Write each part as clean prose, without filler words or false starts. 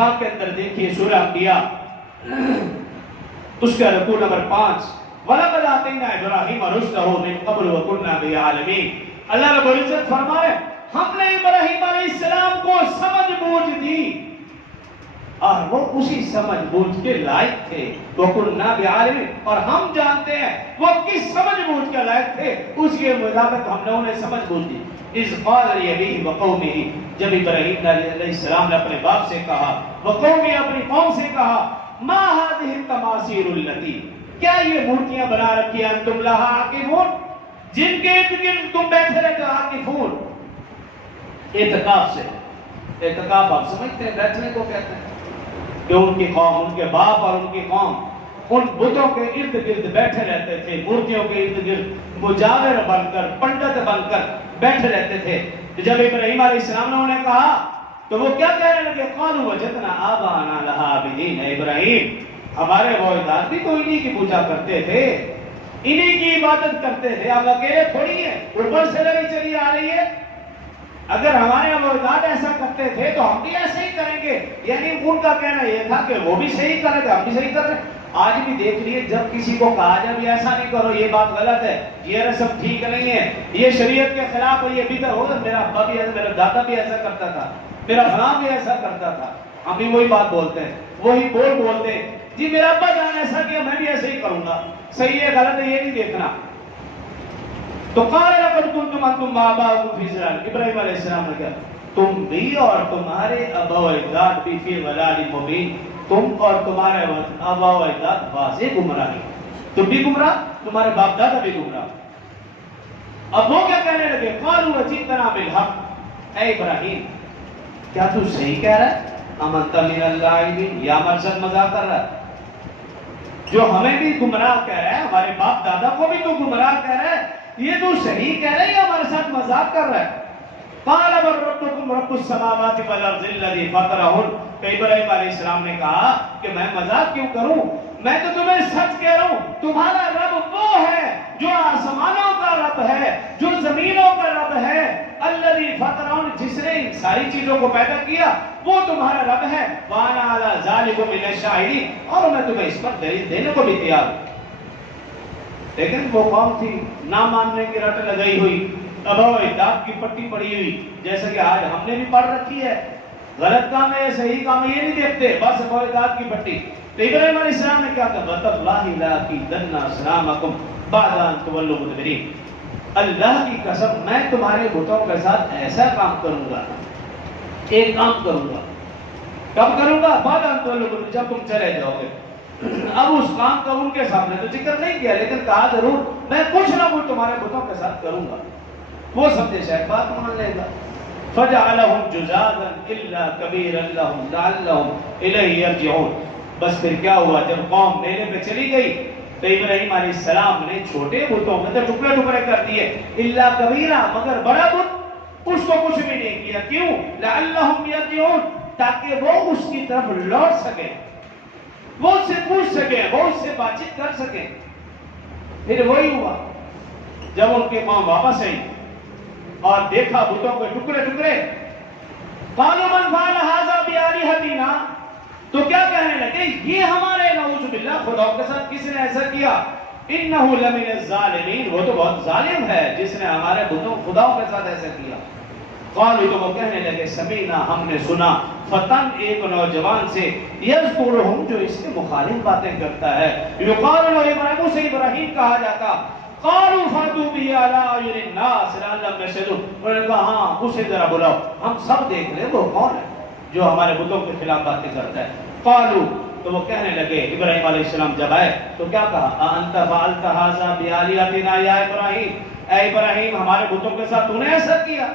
پاک کے اندر دیکھیے سورہ انبیاء اس کا رکوع نمبر 5 وَلَقَدْ آتَيْنَا إِبْرَاهِيمَ رُشْدَهُ مِنْ قَبْلُ وَكُنَّا بِهِ عَالِمِينَ۔ اللہ رب العزت فرمائے ہم نے ابراہیم علیہ السلام کو سمجھ بوجھ دی اور وہ اسی سمجھ بوجھ کے لائق تھے، وَكُنَّا بِعَالِمِينَ، اور ہم جانتے ہیں وہ کس سمجھ بوجھ کے لائق تھے، اس کے مطابق ہم نے انہیں سمجھ بوجھ دی۔ اِذْ قَالَ لِأَبِيهِ وَقَوْمِهِ، جب ابراہیم علیہ السلام نے اپنے باپ سے کہا، وقومی اپنی قوم سے کہا، مَا هَذِهِ التَّمَاثِيلُ الَّتِي، کیا یہ مورتیاں بنا رکھی ہیں تم لہا عاکفون، جن کے ارد گرد تم بیٹھے رہتے ہو، عاکفون اعتکاف سے، اعتکاف آپ سمجھتے ہیں بیٹھنے کو کہتے ہیں، کہ ان کی قوم، ان کے باپ اور ان کی قوم ان بتوں کے ارد گرد بیٹھے رہتے تھے، مورتیوں کے ارد گرد مجاور بن کر، پنڈت بن کر بیٹھے رہتے تھے۔ جب ابراہیم علیہ السلام نے انہیں کہا تو وہ کیا کہنے لگے، قالوا وجدنا آباءنا لها عابدین، ابراہیم ہمارے وہ اجداد بھی تو انہی کی پوجا کرتے تھے، انہی کی عبادت کرتے تھے، آپ اکیلے تھوڑی ہیں، اوپر سے لگی چلی آ رہی ہے، اگر ہمارے ابو اجداد ایسا کرتے تھے تو ہم بھی ایسے ہی کریں گے۔ یعنی ان کا کہنا یہ تھا کہ وہ بھی صحیح کر رہے تھے، ہم بھی صحیح کر رہے ہیں۔ آج بھی دیکھ لیے جب کسی کو کہا جائے بھی ایسا نہیں کرو، یہ بات غلط ہے، یہ رسم ٹھیک نہیں ہے، یہ شریعت کے خلاف ہے، یہ بدعت ہو، میرا ابا بھی ایسا، میرا دادا بھی ایسا کرتا تھا، میرا فلاں بھی ایسا کرتا تھا، ہم بھی وہی بات بولتے ہیں، وہی بولتے ہیں، جی میرا ابا جان ایسا کیا میں بھی ایسے ہی کروں گا، صحیح ہے غلط ہے یہ نہیں دیکھنا۔ تو قال لقد كنتم انتم وآباؤكم في ضلال، ابراہیم علیہ السلام نے کہا تم بھی اور تمہارے آباء و اجداد بھی فی ضلال مبین، تم اور تمہارے آباء و اجداد واضح گمراہی، تم بھی گمراہ، تمہارے باپ دادا بھی گمراہ۔ اب وہ کیا کہنے لگے، قالوا وجئتنا بالحق، اے ابراہیم کیا تو صحیح کہہ رہا ہے، ام انت من اللاعبین، یا ہمارے ساتھ مذاق کر رہا ہے، جو ہمیں بھی گمراہ کہہ رہا ہے، ہمارے باپ دادا کو بھی تو گمراہ کہہ رہا ہے، یہ تو صحیح کہہ رہے ہیں یا ہمارے ساتھ مذاق کر رہا ہے۔ قال بل ربكم رب السماوات والارض الذي فطرهن، کہ ابراہیم علیہ السلام نے کہا کہ میں مذاق کیوں کروں، میں تو تمہیں سچ کہہ رہا ہوں، تمہارا رب وہ ہے جو آسمانوں کا رب ہے، جو زمینوں کا رب ہے، الذي فطرهن، جس نے ان ساری چیزوں کو پیدا کیا، وہ تمہارا رب ہے، وانا على ذلك من الشاہدین، اور میں تمہیں اس پر دلیل دینے کو بھی تیار ہوں۔ لیکن وہ قوم تھی نہ ماننے کی رٹ لگائی ہوئی، ابا و اجداد کی پٹی پڑی ہوئی، جیسا کہ آج ہم نے بھی پڑھ رکھی ہے، غلط کام ہے صحیح کام ہے یہ نہیں دیکھتے، بس ابا و اجداد کی پٹی۔ تو ابراہیم علیہ السلام نے کیا کہا، وَتَاللَّهِ لَأَكِيدَنَّ أَصْنَامَكُمْ بَعْدَ أَن تُوَلُّوا مُدْبِرِينَ، اللہ کی قسم میں تمہارے بتوں کے ساتھ ایسا کام کروں گا، ایک کام کروں گا، کب کروں گا، بعد ان تولوا، جب تم چلے جاؤ گے۔ اب اس کام کا ان کے سامنے تو ذکر نہیں کیا، لیکن کہا ضرور میں کچھ نہ کچھ تمہارے بتوں کے ساتھ کروں گا۔ وہ سمجھے شاید بات مان لے گا۔ فَجَعَلَهُمْ جُزَاذًا إِلَّا كَبِيرًا لَهُمْ لَعَلَّهُمْ إِلَيْهِ يَرْجِعُونَ، بس پھر کیا ہوا، جب قوم میلے پہ چلی گئی تو ابراہیم علیہ السلام نے چھوٹے بتوں میں ٹکڑے ٹکڑے کر دیے، الا کبیرہ، مگر بڑا بت اس کو کچھ بھی نہیں کیا، کیوں، لَعَلَّهُمْ يَرْجِعُونَ، تاکہ وہ اس کی طرف لوٹ سکے، وہ اس سے پوچھ سکے، وہ اس سے بات چیت کر سکے۔ پھر وہی ہوا جب ان کی قوم واپس آئی اور دیکھا بتوں کے ٹکڑے ٹکڑے، قالوا من فعل هذا بآلهتنا، تو کیا کہنے لگے، یہ ہمارے نعوذ باللہ خدا کے ساتھ کس نے ایسا کیا، انه لمن الظالمین، وہ تو بہت ظالم ہے جس نے ہمارے بتوں خداؤں کے ساتھ ایسا کیا۔ قالوا، تو وہ کہنے لگے، سمینا، ہم نے سنا، فتن، ایک نوجوان سے، یذکرہم، جو اس کے مخالف باتیں کرتا ہے، یقال له ابراہیم، اسے ابراہیم کہا جاتا۔ قالوا فاتوا به على اعین الناس لعلهم يشهدون، انہوں نے کہا ہاں اسے ذرا بلاؤ، ہم سب دیکھ لیں وہ کون ہے جو ہمارے بتوں کے خلاف باتیں کرتا ہے۔ قالوا، تو وہ کہنے لگے، ابراہیم علیہ السلام جب آئے تو کیا کہا، انت فعلت هذا بآلهتنا یا ابراہیم، اے ابراہیم ہمارے بتوں کے ساتھ تو نے ایسا کیا۔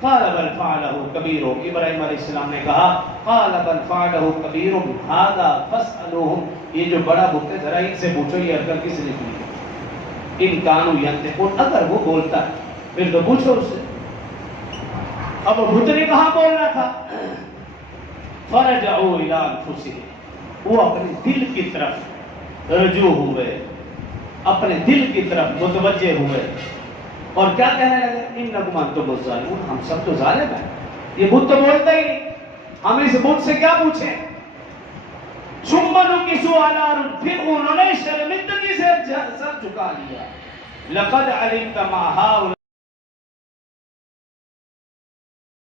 قال بل فعله كبيرهم، ابراہیم علیہ السلام نے کہا، قال بل فعله كبيرهم هذا فاسألوهم، یہ جو بڑا بت ہے ذرا ان سے پوچھو یہ حرکت کس نے کی، ان کانوا ینطقون، اگر وہ بولتا ہے پھر تو پوچھو اس سے۔ اب بت نے کہاں بولنا تھا، فرجعوا الى انفسهم، وہ اپنے دل کی طرف رجوع ہوئے، اپنے دل کی طرف متوجہ ہوئے، اور کیا کہنے لگے، انکم انتم الظالمون، ہم سب تو ظالم ہیں، یہ بت تو بولتا ہی نہیں، ہم اس بت سے کیا پوچھیں؟ ثم نكسوا على رؤوسهم، پھر انہوں نے شرمندگی سے سر جھکا لیا. لقد علمت ما هؤلاء